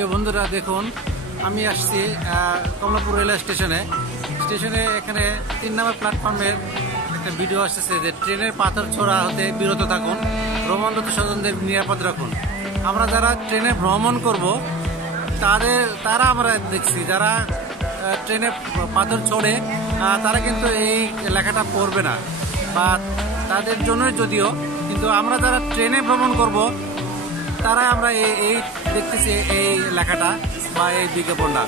প্রিয় বন্ধুরা, দেখুন আমি আসছি কমলাপুর রেলওয়ে স্টেশনে এখানে 3 নম্বর প্ল্যাটফর্মের একটা ভিডিও আসতেছে যে ট্রেনের পাথর ছোড়া হতে বিরত থাকুন, ভ্রমণরত স্বজনদের নিরাপদ রাখুন। আমরা যারা ট্রেনে ভ্রমণ করব তারা আমরা দেখছি যারা ট্রেনে পাথর ছোড়ে তারা কিন্তু এই লেখাটা পড়বে না বা তাদের জন্যই যদিও, কিন্তু আমরা যারা ট্রেনে ভ্রমণ করব তারা আমরা এই দেখতেছি এই লেখাটা বা এই বিজ্ঞাপনটা,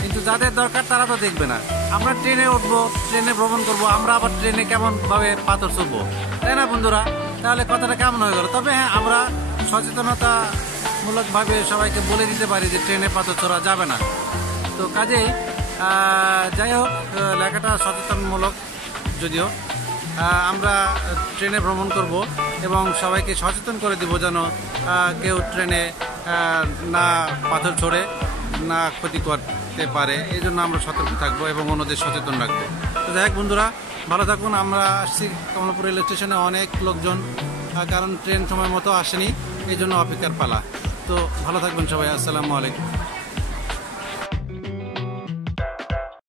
কিন্তু যাদের দরকার তারা তো দেখবে না। আমরা ট্রেনে উঠবো, ট্রেনে ভ্রমণ করব, আমরা আবার ট্রেনে কেমনভাবে পাথর ছুড়বো, তাই না বন্ধুরা? তাহলে কথাটা কেমন হয়ে গেল? তবে হ্যাঁ, আমরা সচেতনতামূলকভাবে সবাইকে বলে দিতে পারি যে ট্রেনে পাথর ছোড়া যাবে না। তো কাজেই যাই হোক, লেখাটা সচেতনমূলক যদিও। আমরা ট্রেনে ভ্রমণ করব এবং সবাইকে সচেতন করে দেব যেন কেউ ট্রেনে না পাথর ছোড়ে, না ক্ষতি করতে পারে। এই জন্য আমরা সতর্ক থাকবো এবং অন্যদের সচেতন রাখবো। তো যাই হোক বন্ধুরা, ভালো থাকুন। আমরা আসছি কমলাপুর রেল স্টেশনে, অনেক লোকজন, কারণ ট্রেন সময় মতো আসেনি, এই জন্য অপেক্ষার পালা। তো ভালো থাকবেন সবাই। আসসালামু আলাইকুম।